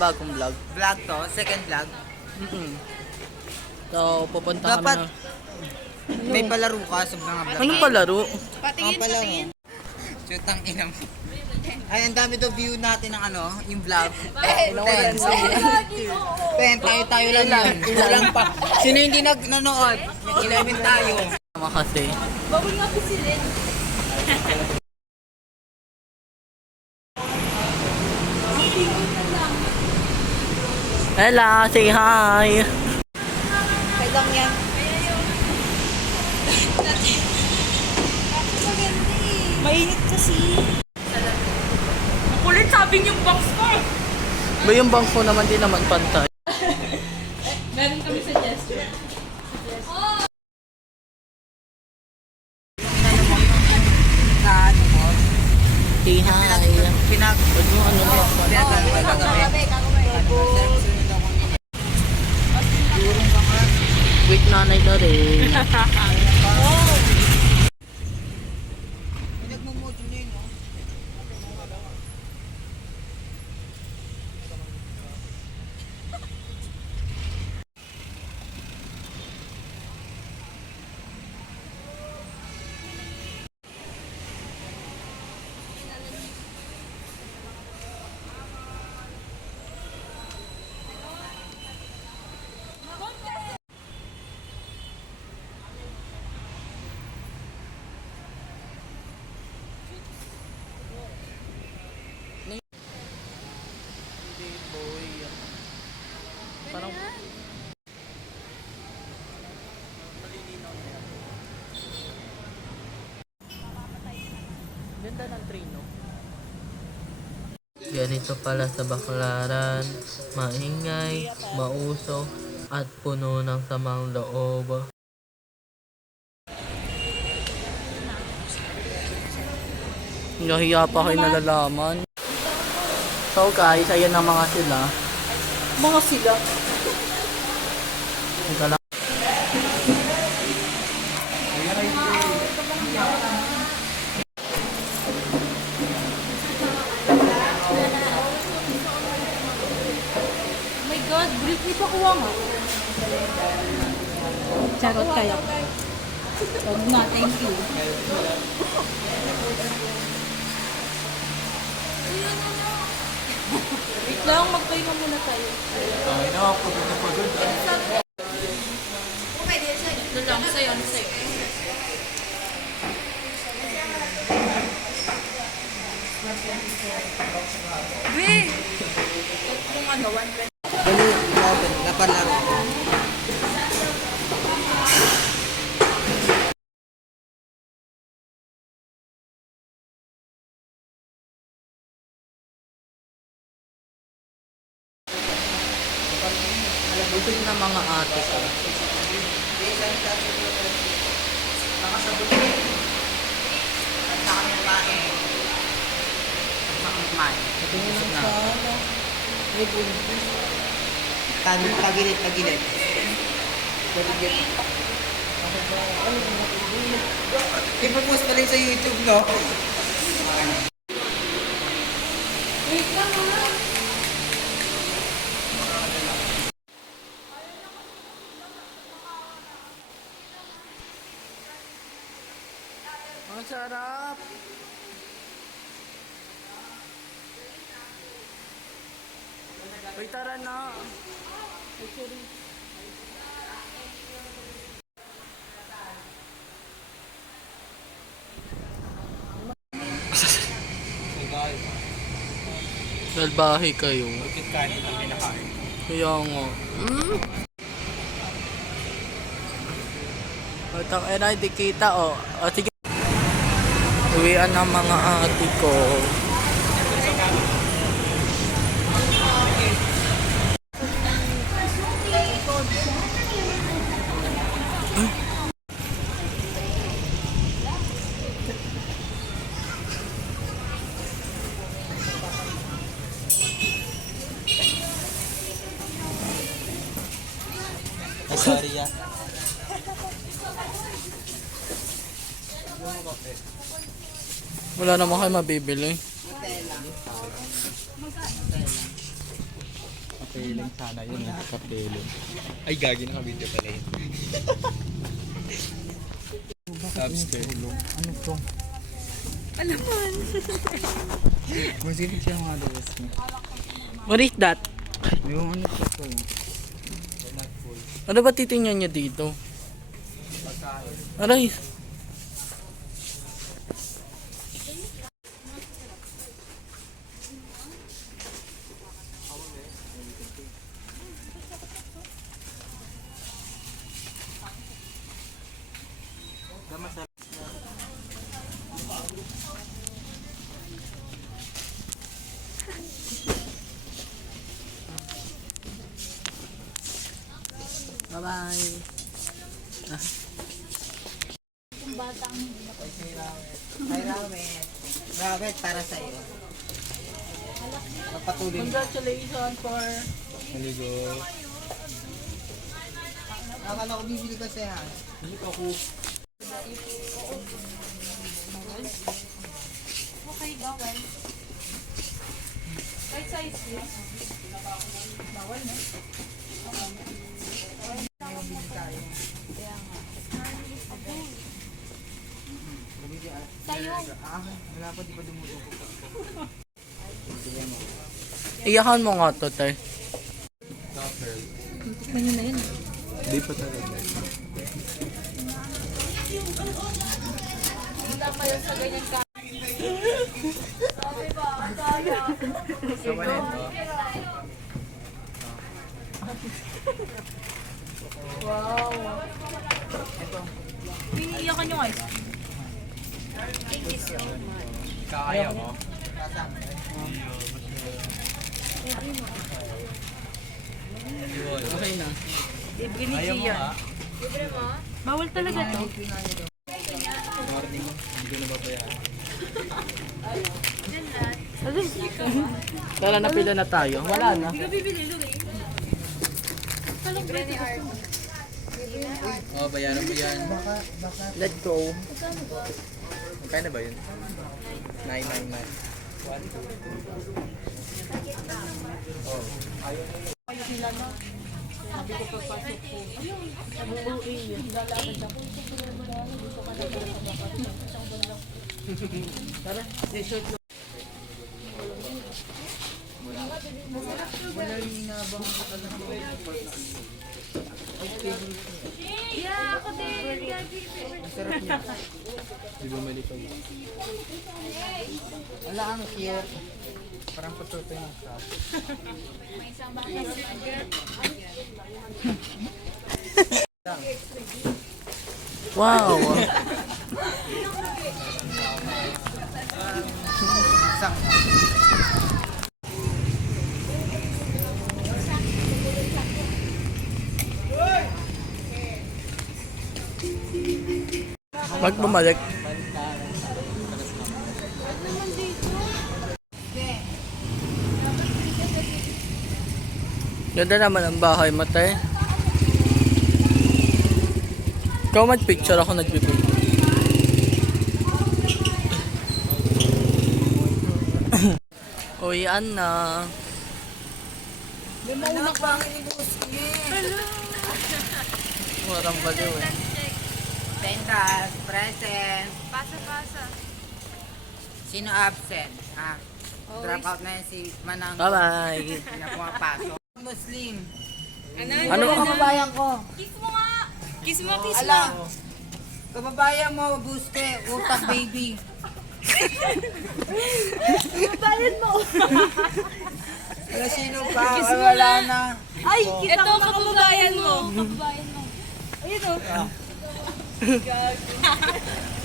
bagong vlog. Vlog to, second vlog. So, pupunta kami Dapat na. may palaro ka sa mga vlog. Anong palaro? Patingin, patingin. Chutang ina mo. Ay, ang dami daw view natin ng ano, yung vlog. 10. Tayo lang yun. Kulang pa. Sino hindi nanonood? 11 tayo. Tama kasi. Bawal nga pisilin. Ella, say hi! Kailang yan. Mainit kasi. Makulit sabi niyong box ko. Ba yung bangko naman din naman pantay. Meron kami suggestion. Sa ano mo? Say hi! Ba't mo ano ba? Quick nanay na rin. Parang ganda ng trino. Ganito pala sa Baclaran, maingay, mauso, at puno ng samang loob. Nahiya pa kayo nalalaman. So guys, ayan ang mga sila. Mga sila. Ika lang. Oh my God, brief pa kuha nga. Charot kayo. Huwag na, thank you. Wait lang, magpahinga muna tayo. Ay na, pagod na pagod. Ito lang, sa'yo, sa'yo. Wait! Kung ano, 120. Dali, natin, napalaro. Busog na mga ate ko. Tagilid, tagilid. Ipapost pa rin sa YouTube, no? Wait lang ha. Ang sarap! Uy, tara na! Salbahe kayo. Bakit kanin ang pinakain? Kaya nga. Patang ay di kita o. O sige. Uwian ng mga ate ko. Sorry ya. Wala naman kayo mabibili. Nakapiling sana yun. Nakapiling. Ay, gagi, naka-video pala yun. Subscribe. Ano to? Alaman. Masilip siya mga lewis mo. What is that? Yung ano to? Ano ba titingnan niyo dito? Aray. Bye-bye. Hi, Rawet. Rawet, para sa'yo. Magpatuloy. Congratulations for... Maligo. Akala ko bibili ka sa'yo ha. Hindi ako. Okay, bawal. Right size yun. Bawal na. Tayo. Wala pa, di pa dumudugo pa. Iyakan mo nga to, tay. Ano na yun? Di pa talaga. Wala kayo sa ganyan ka. Sabi ba? Wow. Iiyakan nyo guys. Thank you so much. Kaya mo? Okay na. Libre ni Gian. Libre mo? Bawal talaga to. Morning mo. Hindi ko na babayaran. Tara, napila na tayo. Wala na. Hindi ka bibili, Luri. Libre ni Art. Oh, bayaran mo yan. Let's go. Magkano ba yun? 999. 1, 2. Tara, t-shirt na. Yeah, ako din. Masarap niya. Di bumili pa yun. Wala ang cute. Parang patuto yung sa. Wow. Isang. Pag bumalik. Ganda naman ang bahay mo, tay. Ikaw mag-picture, ako nag-picture. Uwian na. Anak, bakit ni Buski? Warang baliw eh. Tentas, present. Pasa-pasa. Sino absent? Ha? Drop out na yan si Manang. Bye-bye. Hindi na pumapasok. Muslim. Ano? Kababayan ko. Kiss mo nga. Kiss mo, kiss mo. Ala. Kababayan mo, Buske. Utak baby. Bayad mo. Wala sino pa. Wala na. Ay, kita ito, kababayan mo. Kababayan mo. Ayun o.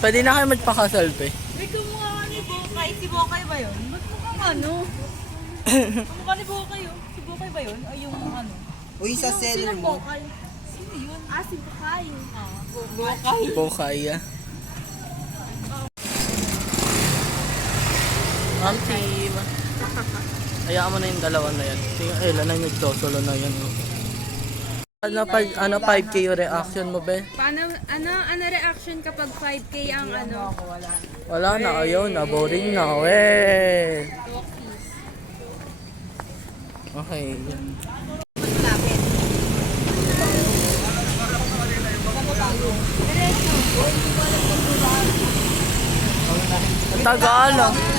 Pwede na kayo magpaka-selfie. May kumukha ni Bokay. Si Bokay ba yun? Ba't mukhang ano? Kumukha ni Bokay yun. Si Bokay ba yun? Ay, yung ano? Uy, sa seller mo. Bokay. Sino yun? Ah, si Bokay. Bokay. Bokaya. Ma'am team. Hayaan mo na yung dalawa na yan. Tingnan, ilan na yung nagsosolo na yan. Oh. Ano 5K yung reaction mo, be? Paano, ano reaction kapag 5K ang ano? Wala na, ayaw na. Boring na. Weh! Okay. Tagal ah.